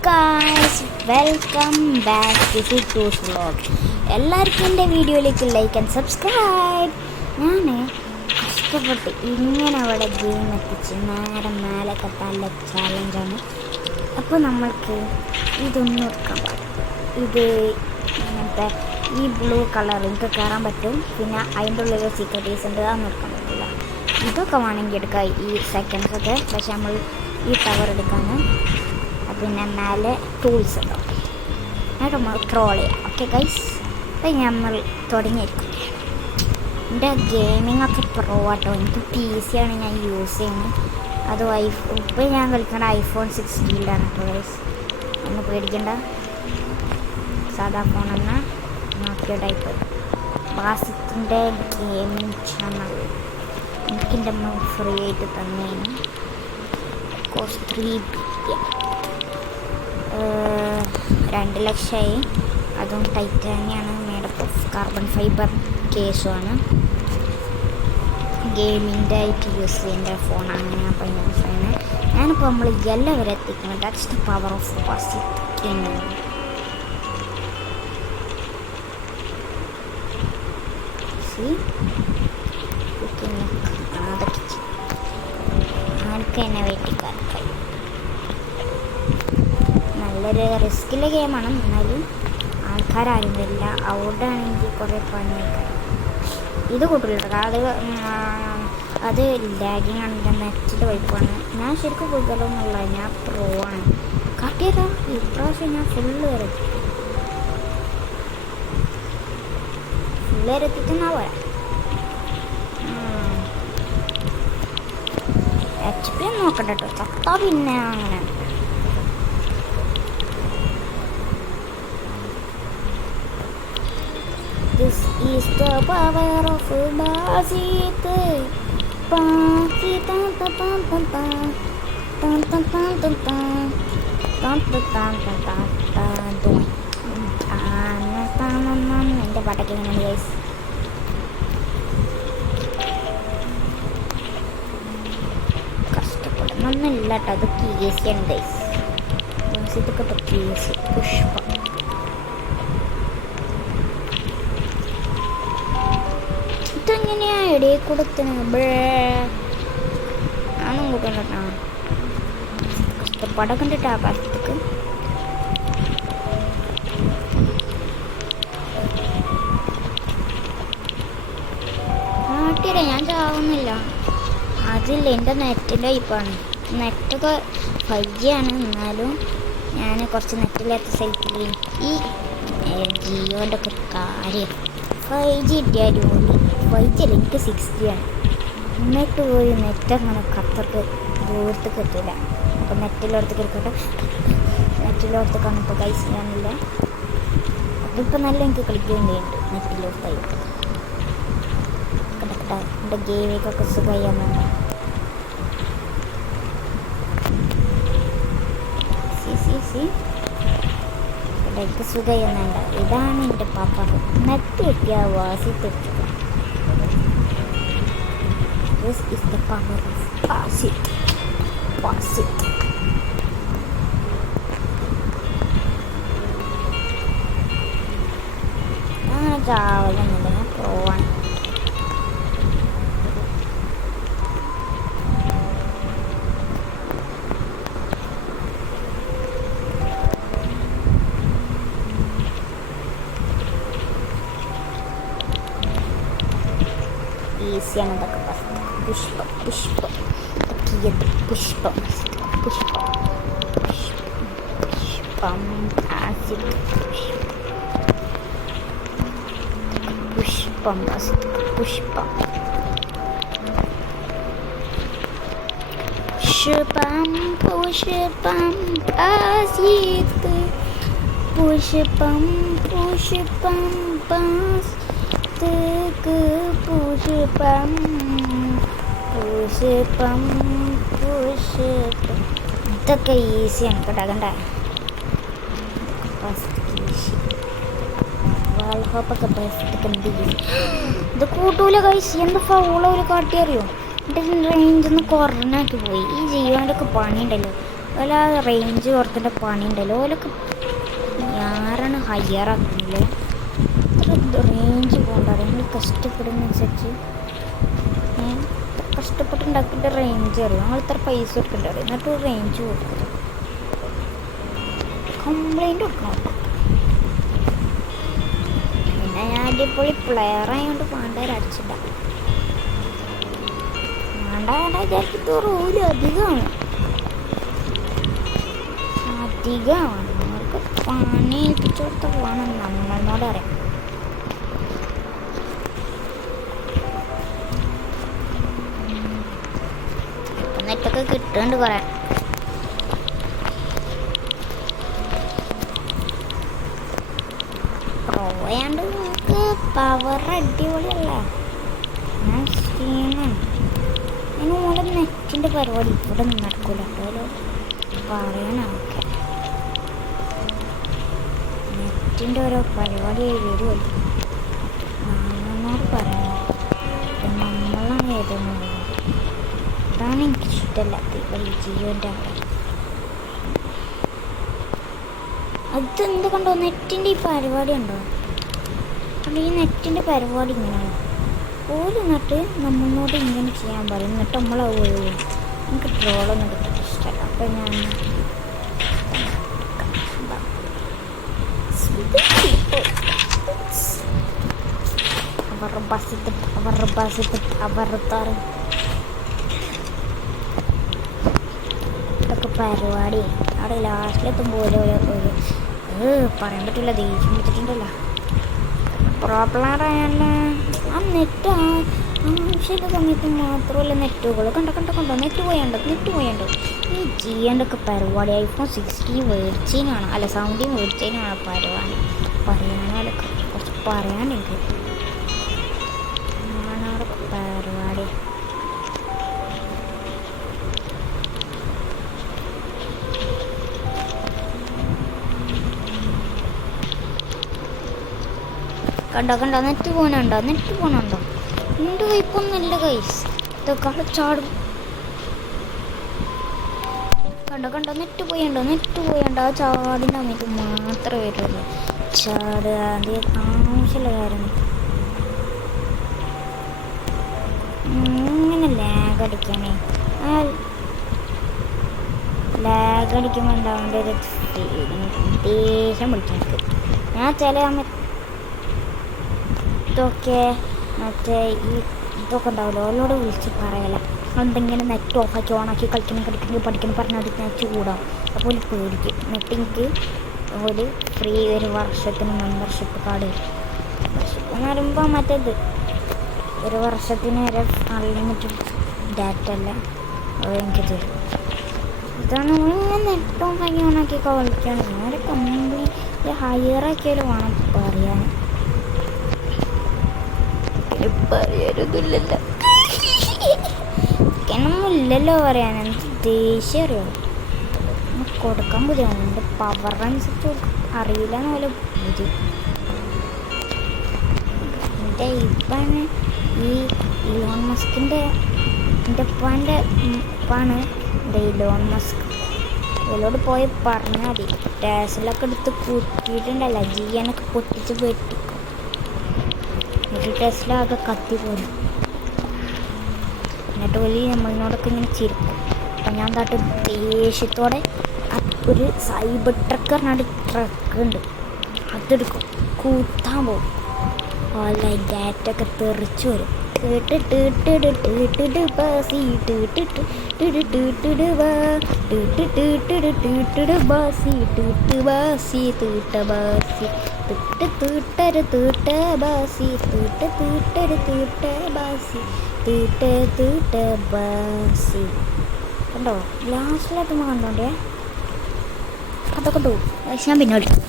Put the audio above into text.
Guys welcome back to Situ's vlog. എല്ലാവർക്കും എൻ്റെ വീഡിയോയിലേക്ക് ലൈക്ക് ആൻഡ് സബ്സ്ക്രൈബ്. ഞാൻ കഷ്ടപ്പെട്ട് ഇങ്ങനെ അവിടെ ഗെയിം എത്തിച്ച് നേരെ മേലെ കത്താനുള്ള ചാലഞ്ചാണ്. അപ്പോൾ നമ്മൾക്ക് ഇതൊന്നും എടുക്കാൻ പാടില്ല. ഇത് ഇങ്ങനത്തെ ഈ ബ്ലൂ കളർ എനിക്ക് കയറാൻ പറ്റും. പിന്നെ അതിൻ്റെ ഉള്ളിൽ സീക്രട്ടീസ് ഉണ്ട്, അതൊന്നും എടുക്കാൻ പറ്റില്ല. ഇതൊക്കെ വേണമെങ്കിൽ എടുക്കാം ഈ സെക്കൻഡ്സൊക്കെ. പക്ഷെ നമ്മൾ ഈ ടവർ എടുക്കാണ്. പിന്നെ മേലെ ടൂൾസ് ഉണ്ടാവും, എന്നിട്ട് നമ്മൾ ക്രോൾ ചെയ്യാം. ഓക്കെ ഗൈസ്, അപ്പം നമ്മൾ തുടങ്ങിയിരിക്കും. എൻ്റെ ഗെയിമിംഗ് ഒക്കെ പ്രോ ആട്ടോ. എനിക്ക് PC ആണ് ഞാൻ യൂസ് ചെയ്യുന്നത്. അത് ഇപ്പം ഞാൻ കളിക്കുന്ന iPhone 16 കേട്ടോ ഗൈസ്. ഒന്ന് പേടിക്കണ്ട, സാധാ ഫോണെന്ന് നോക്കിയ ടൈപ്പ്. ബാസിത്തിൻ്റെ ഗെയിമിംഗ് ചാനൽ എനിക്കെൻ്റെ ഫ്രീ ആയിട്ട് തന്നേന്. കോസ്റ്റ് 3 billion 2 ലക്ഷമായി. അതും ടൈറ്റാനിയാണ്, മേഡപ്പ് ഓഫ് കാർബൺ ഫൈബർ കേസുമാണ്. ഗെയിമിൻ്റെ ആയിട്ട് യൂസ് ചെയ്യേണ്ട ഫോണാണ് ഞാൻ അപ്പോൾ യൂസ് ചെയ്യുന്നത്. ഞാനിപ്പോൾ നമ്മൾ യെല്ലോ വരെ എത്തിക്കുന്നത്. That's the power of Basith gaming. ആർക്ക് തന്നെ വെട്ടിക്കാൻ കഴിയും. നല്ലൊരു റിസ്ക്കിലെ ഗെയിമാണ്, എന്നാലും ആൾക്കാരും വരില്ല. ഔട്ട് ആണെങ്കിൽ കുറേ പണിയൊക്കെ. ഇത് കൂട്ടില്ല, അത് ലാഗിങ് ആണ്. എൻ്റെ നെറ്റിൽ വൈപ്പാണ്. ഞാൻ ശരിക്കും കൂടുതലൊന്നുമില്ല, ഞാൻ പ്രോ ആണ്. കാട്ടിയതാ ഇപ്രാവശ്യം ഞാൻ ഫുള്ള് എത്തിച്ചെന്നാ പോരാ. HP നോക്കണ്ട കേട്ടോ, ചത്താ പിന്നെ അങ്ങനെ. This is the power of Basit. എൻ്റെ പാട്ടൊക്കെ എങ്ങനെയാണ് ഗൈസ്? കഷ്ടപ്പെടുന്നൊന്നുമില്ല കേട്ടോ, അത് കേസിയാണ് ഗൈസ്. ഇതൊക്കെ ഇപ്പോൾ കേസ് പുഷ്പം. ഇതെങ്ങനെയാ ഇടയിൽ കൊടുത്തിന് ആണും കൂട്ടണ്ടാ. കഷ്ടപ്പാടം കണ്ടിട്ടാ പാലത്തേക്ക്. നാട്ടിലെ ഞാൻ ചാവുന്നില്ല. അതില്ല, എൻ്റെ നെറ്റിൻ്റെ ടൈപ്പാണ്. നെറ്റൊക്കെ 5G ആണ്, എന്നാലും ഞാൻ കുറച്ച് നെറ്റില്ലാത്ത സൈറ്റിൽ ഈ ജിയോൻ്റെ ഒക്കെ കാര്യം 5G കിട്ടിയാലും 5G അല്ല, എനിക്ക് 6G ആണ്. എന്നിട്ട് പോയി നെറ്റ് അങ്ങനെ ഖത്തർക്ക് ദൂരത്തേക്ക് എത്തില്ല. അപ്പോൾ നെറ്റിലോടത്തേക്ക് എടുക്കട്ടെ. നെറ്റിലോടത്തേക്കാണ് ഇപ്പോൾ കൈസ് ചെയ്യാനില്ല. അതിപ്പോൾ നല്ല എനിക്ക് കളിക്കുകയും ചെയ്യുന്നുണ്ട് നെറ്റിലോട്ടായി. കിടക്കട്ടെ, എൻ്റെ ഗെയിമിക്കൊക്കെ സുഖമാകുന്നുണ്ട്. എനിക്ക് സുഖയുന്നുണ്ട്. ഇതാണ് എൻ്റെ പവർ. നെറ്റ് കിട്ടിയ വാസിത്തെടുത്തത്. This is the power of Basit. അങ്ങനെ ചാവലൊന്നുമില്ല, ഞാൻ പോവാണ്. ഈസിയാണ് ഇതൊക്കെ. പുഷ്പം പുഷ്പം പുഷ്പം പുഷ്പം പുഷ്പം പുഷ്പം പുഷ്പം പുഷ്പം പുഷ്പം ആസിത്ത് പുഷ്പം പുഷ്പം പുഷ്പം പുഷ്പം പുഷ്പം. ഇതൊക്കെ ഈസിയാണ് കേട്ടോ. കണ്ട വാൾഹോപ്പൊക്കെ ബെസ്റ്റ്. ഇത് കൂട്ടൂല കൈസ്. എന്ത് ഫൗള ഒരു കാട്ടി അറിയോ? എൻ്റെ റേഞ്ച് ഒന്ന് കുറഞ്ഞാക്കി പോയി. ഈ ജിയോൻ്റെ ഒക്കെ പണിയുണ്ടല്ലോ, ഓല റേഞ്ച് കുറത്തിൻ്റെ പണി ഉണ്ടല്ലോ. ഓലൊക്കെ ആരാണ് ഹയറാക്കുന്നില്ലേ? റേഞ്ച് പോകണ്ട നിങ്ങൾ കഷ്ടപ്പെടുന്നതനുസരിച്ച് കഷ്ടപ്പെട്ടുണ്ടാക്കിയിട്ട് റേഞ്ച് അറിയാം. ഞങ്ങൾ ഇത്ര പൈസ കൊടുക്കണ്ടത് എന്നിട്ട് റേഞ്ച് കൊടുക്കുന്നത് കംപ്ലൈൻറ്റ് കൊടുക്കണം. പിന്നെ ഞാൻ അടിപൊളി പ്ലെയർ ആയതുകൊണ്ട് പാണ്ടവരടിച്ചിട്ടുണ്ടാവും. വേണ്ട വിചാരിച്ചിട്ട് റൂല് അധികമാണ്. അവർക്ക് പണി ഏൽപ്പിച്ചു കൊടുത്ത വേണം നമ്മളോട് അറിയാം. ഇപ്പം നെറ്റൊക്കെ കിട്ടുന്നുണ്ട് കുറേ. പോയാണ്ട് നമുക്ക് പവർ അടിപൊളിയല്ല. ഞാൻ ക്ഷീണാണ്. അതിന് മൂലം നെറ്റിൻ്റെ പരിപാടി ഇവിടെ നടക്കൂല കേട്ടോ. പറയാനൊക്കെ നെറ്റിൻ്റെ ഓരോ പരിപാടി വരുമല്ലോ. നമ്മളോട് പറയണം നമ്മളാണ് എഴുതുന്നത്. അതാണ് എനിക്കിഷ്ടമല്ലാത്ത ഈ ജിയോൻ്റെ അവിടെ. അതെന്ത് കണ്ടോ നെറ്റിൻ്റെ ഈ പരിപാടി ഉണ്ടോ? അപ്പോൾ ഈ നെറ്റിൻ്റെ പരിപാടി ഇങ്ങനെയാണ്. ഓല് എന്നിട്ട് നമ്മളോട് ഇങ്ങനെ ചെയ്യാൻ പറയും. എന്നിട്ട് നമ്മളത് ഒഴിവും. എനിക്ക് ട്രോളൊന്നും കിട്ടിയിട്ട് ഇഷ്ടമല്ല. അപ്പം ഞാൻ ഇതൊക്കെ പരിപാടി അവിടെ ലാസ്റ്റിലെത്തുമ്പോൾ പറയാൻ പറ്റില്ല. ദേഷ്യം വെച്ചിട്ടുണ്ടല്ലോ. പ്രോബ്ലറായാലും ആ നെറ്റ് ആവശ്യമുള്ള സമയത്ത് മാത്രമല്ല നെറ്റുകൾ കണ്ടോ നെറ്റ് പോയണ്ടോ. ഈ ജിയോൻ്റെയൊക്കെ പരിപാടി iPhone 16 മേടിച്ചതിനാണ്, അല്ല 17 മേടിച്ചതിനാണ് പരിപാടി. പറയാനൊക്കെ കുറച്ച് പറയാനെനിക്ക് ഞാനവിടെ പരിപാടി. കണ്ടോ നെറ്റ് പോകണുണ്ടോ? എൻ്റെ കൈപ്പൊന്നല്ല കൈസ്. ഇതൊക്കെ ചാടും. കണ്ടോ നെറ്റ് പോയണ്ടോ? ആ ചാടിൻ്റെ സമയത്ത് മാത്രമേ വരുള്ളൂ. ചാടുക അത് ആവശ്യമുള്ള കാര്യം. ഇങ്ങനെ ലാഗ് അടിക്കുമ്പോൾ ഉണ്ടാവേണ്ട ഒരു ദേഷ്യം പിടിച്ചു എനിക്ക്. ഞാൻ ചില മറ്റേ ഇതൊക്കെ ഉണ്ടാവില്ല ഓരോട് വിളിച്ച് പറയല. എന്തെങ്കിലും നെറ്റ് ഓഫാക്കി ഓണാക്കി കളിക്കണം പഠിക്കണം പറഞ്ഞാൽ അത് നെറ്റ് കൂടാം. അപ്പോൾ പേടിക്കും. എന്നിട്ട് എനിക്ക് ഒരു ഫ്രീ ഒരു വർഷത്തിന് മെമ്പർഷിപ്പ് കാർഡ് എന്ന് പറയുമ്പോൾ മറ്റേത് ഒരു വർഷത്തിന് വരെ അൺലിമിറ്റഡ് ഡാറ്റ അല്ല എനിക്ക് തരും. ഇതാണ് നെറ്റ് ഓഫാക്കി ഓണാക്കി കളിക്കണം. നേരെ കംപ്ലീറ്റ് ഹയറാക്കിയാലും വേണം പറയാൻ. പറയാനൊന്നുമില്ലല്ലോ ഇല്ലല്ലോ പറയാൻ. എനിക്ക് ദേഷ്യം അറിയാം. കൊടുക്കാൻ ബുദ്ധിയാണ്. എൻ്റെ പവർ അനുസരിച്ച് അറിയില്ല എന്ന് പോലെ ബുദ്ധി. എൻ്റെ ഇപ്പാണ് ഈ ഇലോൺ മസ്കിൻ്റെ എൻ്റെ ഉപ്പാണ് എൻ്റെ ഇലോൺ മസ്ക്. ഇവരോട് പോയി പറഞ്ഞാൽ മതി. ടാസിലൊക്കെ എടുത്ത് കൂട്ടിയിട്ടുണ്ടല്ലോ ജിയാനൊക്കെ പൊട്ടിച്ച് വെട്ടിക്കും. എന്നിട്ട് ടെസ്റ്റിലാകെ കത്തി പോലും. എന്നിട്ട് വലിയ നമ്മളോടൊക്കെ ഇങ്ങനെ ചിരിക്കും. അപ്പം ഞാൻ താട്ട് ദേഷ്യത്തോടെ ഒരു സൈബർ ട്രക്ക് പറഞ്ഞാൽ ട്രക്ക് ഉണ്ട് അതെടുക്കും. കൂത്താൻ പോകും. അല്ല ഡാറ്റൊക്കെ തെറിച്ചു വരും. കണ്ടോ ലാസ്റ്റിലായിട്ട് കണ്ടോണ്ടേ അതൊക്കെ ഞാൻ പിന്നെ വിളിക്കും.